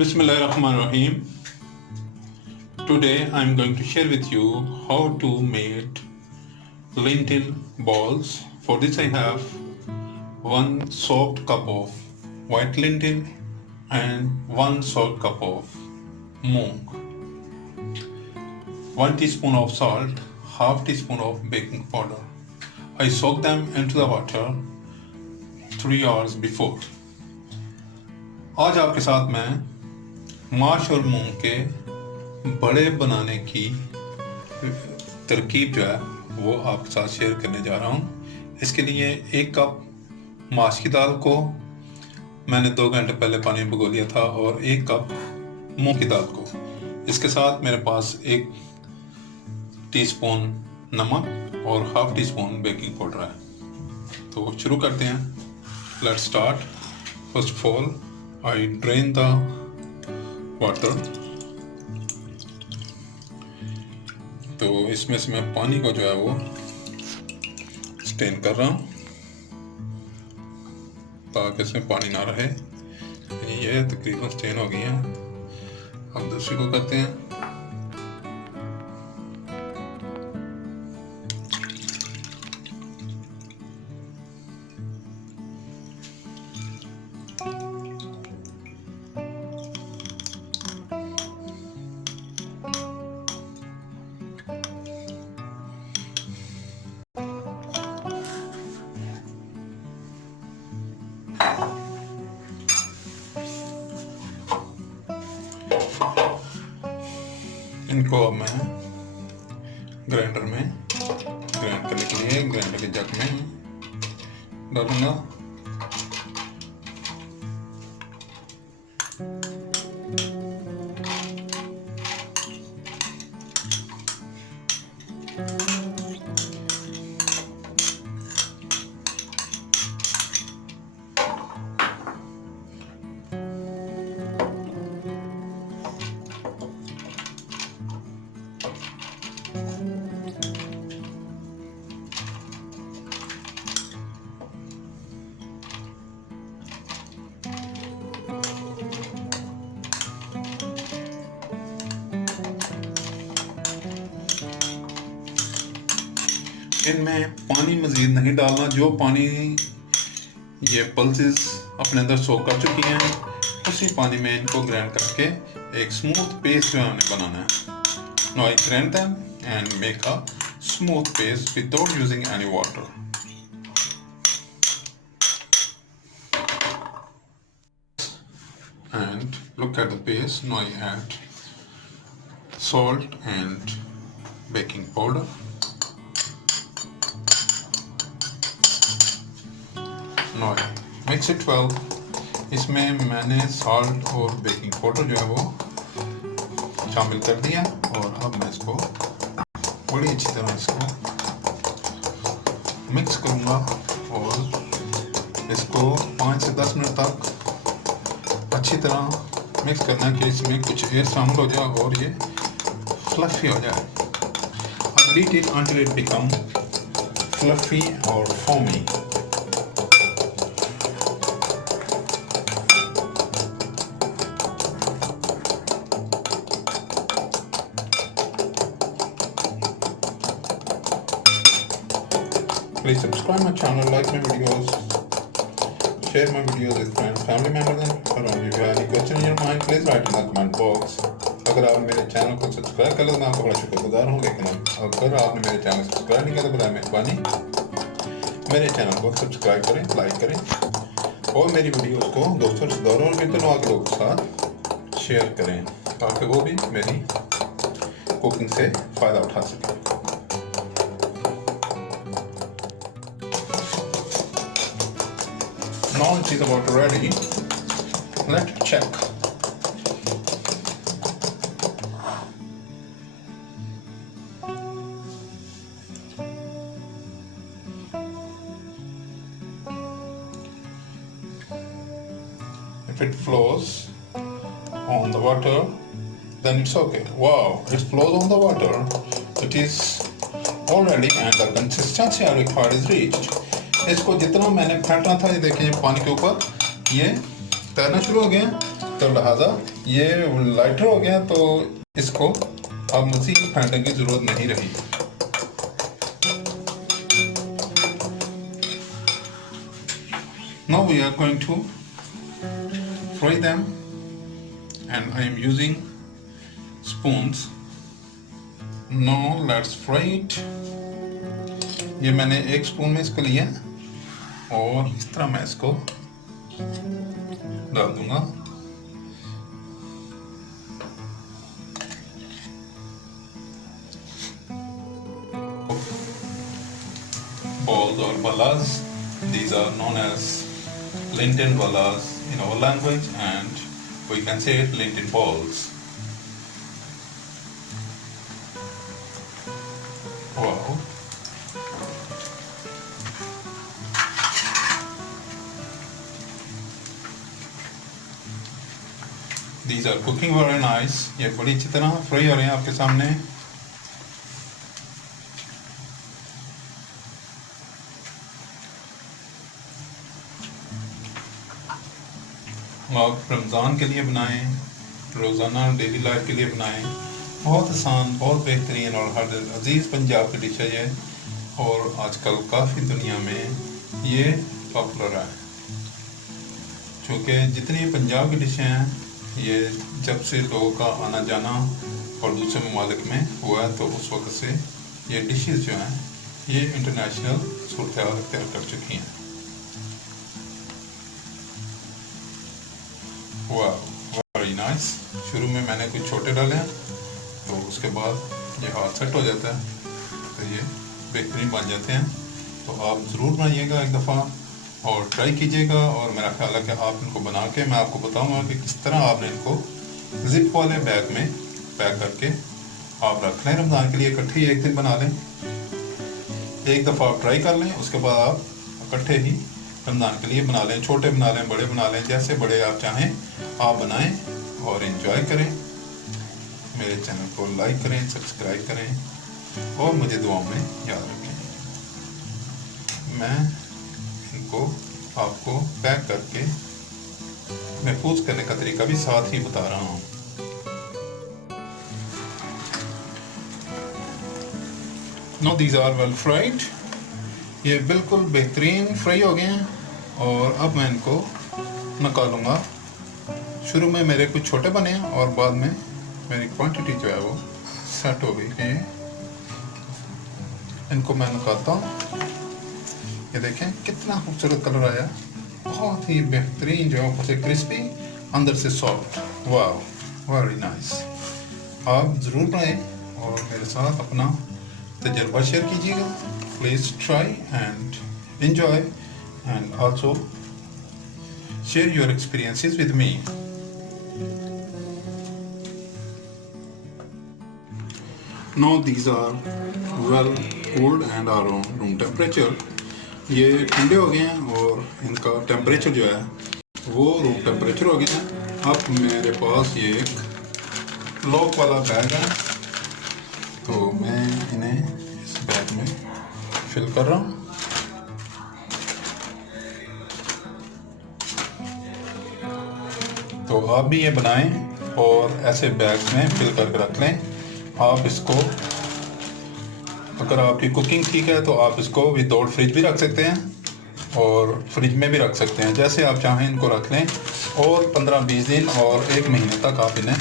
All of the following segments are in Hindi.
Bismillahirrahmanirrahim. Today I am going to share with you how to make lentil balls. For this I have one soaked cup of white lentil and one soaked cup of moong, 1 teaspoon of salt, half teaspoon of baking powder. I soak them into the water 3 hours before. आज आपके साथ मैं माश और मूंग के बड़े बनाने की तरकीब जो है वो आपके साथ शेयर करने जा रहा हूँ। इसके लिए 1 कप माश की दाल को मैंने 2 घंटे पहले पानी में भिगो लिया था और 1 कप मूंग की दाल को। इसके साथ मेरे पास 1 टीस्पून नमक और हाफ टीस्पून बेकिंग पाउडर है। तो शुरू करते हैं। Let's start. First of all I drain the water। तो इसमें से मैं पानी को जो है वो स्टेन कर रहा हूँ ताकि इसमें पानी ना रहे। ये तकरीबन स्टेन हो गई है। अब दूसरी को करते हैं। इनको अब मैं ग्राइंडर में ग्राइंड करने के लिए ग्राइंडर के जग में डालूंगा। इनमें पानी मज़ीद नहीं डालना। जो पानी ये पल्सेस अपने अंदर सोक कर चुकी हैं उसी पानी में इनको ग्राइंड करके एक स्मूथ पेस्ट जो है हमें बनाना है। Now I grind them and make a smooth paste without using any water. And look at the paste. Now I add salt and baking powder. Now mix it well. इसमें मैंने सॉल्ट और बेकिंग पाउडर जो है वो शामिल कर दिया और अब मैं इसको बड़ी अच्छी तरह इसको मिक्स करूँगा और इसको 5 से 10 मिनट तक अच्छी तरह मिक्स करना है कि इसमें कुछ एयर शामिल हो जाए और ये फ्लफी हो जाए। Beat it until it become fluffy or foamy। Please subscribe my channel, like my videos, share my videos with friends, family members and around you. If you have any question in your mind, please write in the comment box। अगर आपने मेरे चैनल को सब्सक्राइब कर लिया तो मैं आपका बड़ा शुक्रगुजार हूँ, लेकिन अगर आपने मेरे चैनल को सब्सक्राइब नहीं किया तो बड़ा मेहरबानी मेरे चैनल को सब्सक्राइब करें, लाइक करें और मेरी वीडियोस को दोस्तों, रिश्तेदारों और मित्रों के लोगों के साथ शेयर करें ताकि वो भी मेरी कुकिंग से फ़ायदा उठा सकें। Now it is about ready. Let's check. If it flows on the water, then it's okay. Wow, it flows on the water. It is already and the consistency I required is reached. इसको जितना मैंने फेंटा था, ये देखिए पानी के ऊपर ये तैरना शुरू हो गया। तो लिहाजा ये लाइटर हो गया, तो इसको अब मज़ीद फेंटने की ज़रूरत नहीं रही। Now we are going to fry them, and I am using spoons. Now let's fry it. ये मैंने 1 स्पून में इसको लिया और इस तरह मैं इसको डाल दूंगा। Balls or ballas, these are known as linten ballas in our language, and we can say it linten balls. Wow. These are cooking very nice. ये बड़ी अच्छी तरह फ्राई हो रहे हैं आपके सामने। आप रमज़ान के लिए बनाएं, रोज़ाना डेली लाइफ के लिए बनाएं। बहुत आसान, बहुत बेहतरीन और हर अजीज़ पंजाब की डिश है ये, और आजकल काफ़ी दुनिया में ये पॉपुलर है। चूँकि जितनी पंजाब की डिशें हैं, ये जब से लोगों का आना जाना और दूसरे ममालिक में हुआ है, तो उस वक्त से ये डिशेस जो हैं ये इंटरनेशनल सूरत अख्तियार कर चुकी हैं। वाह, वेरी नाइस। शुरू में मैंने कुछ छोटे डाले हैं, तो उसके बाद ये हाथ सेट हो जाता है, तो ये बेहतरीन बन जाते हैं। तो आप ज़रूर बनाइएगा एक दफ़ा और ट्राई कीजिएगा, और मेरा ख्याल है कि आप इनको बना के मैं आपको बताऊंगा कि किस तरह आपने इनको जिप वाले बैग में पैक करके आप रख लें। रमज़ान के लिए इकट्ठे ही एक दिन बना लें, एक दफ़ा आप ट्राई कर लें, उसके बाद आप इकट्ठे ही रमज़ान के लिए बना लें। छोटे बना लें, बड़े बना लें, जैसे बड़े आप चाहें आप बनाएं और इन्जॉय करें। मेरे चैनल को लाइक करें, सब्सक्राइब करें और मुझे दुआओं में याद रखें। मैं इनको आपको पैक करके महफूज करने का तरीका भी साथ ही बता रहा हूँ। Now these are well fried. ये बिल्कुल बेहतरीन फ्राई हो गए हैं, और अब मैं इनको निकालूंगा। शुरू में मेरे कुछ छोटे बने हैं और बाद में मेरी क्वांटिटी जो है वो सेट हो गई है। इनको मैं निकालता हूँ। ये देखें कितना खूबसूरत कलर आया, बहुत ही बेहतरीन, जो है ऊपर से क्रिस्पी अंदर से सॉफ्ट। वाह, वेरी नाइस। आप ज़रूर बनाएं और मेरे साथ अपना तजर्बा शेयर कीजिएगा। Please try and enjoy, and also share your experiences with me. Now these are well cooled and are on room temperature. ये ठंडे हो गए हैं और इनका टेम्परेचर जो है वो रूम टेम्परेचर हो गया है। अब मेरे पास ये एक लॉक वाला बैग है, तो मैं इन्हें इस बैग में फिल कर रहा हूँ। तो आप भी ये बनाएं और ऐसे बैग्स में फिल करके रख लें। आप इसको, अगर आपकी कुकिंग ठीक है तो आप इसको विदाउट फ्रिज भी रख सकते हैं और फ्रिज में भी रख सकते हैं, जैसे आप चाहें इनको रख लें, और 15-20 दिन और 1 महीने तक आप इन्हें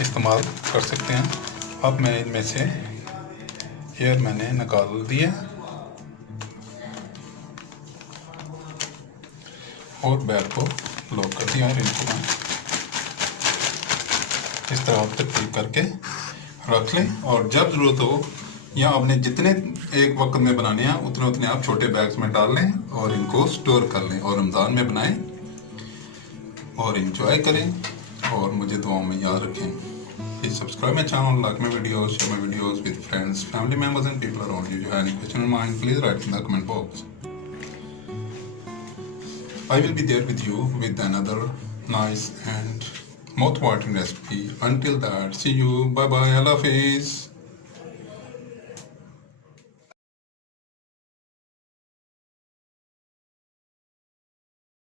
इस्तेमाल कर सकते हैं। अब मैं इनमें से एयर मैंने निकाल दिया और बैग को लॉक कर दिया, और इनको मैं इस तरह तरतीब करके रख लें। और जब ज़रूरत हो या आपने जितने एक वक्त में बनाने हैं उतने आप छोटे बैग्स में डाल लें और इनको स्टोर कर लें, और रमज़ान में बनाएं और इंजॉय करें और मुझे दुआओं में याद रखें। Please subscribe my channel, like my videos, share my videos with friends, family members and people around you. जो है any question in mind, please right in the comment box. I will be there with you with another nice and mouth-watering recipe. Until that, see you. Bye bye. Allah Hafiz.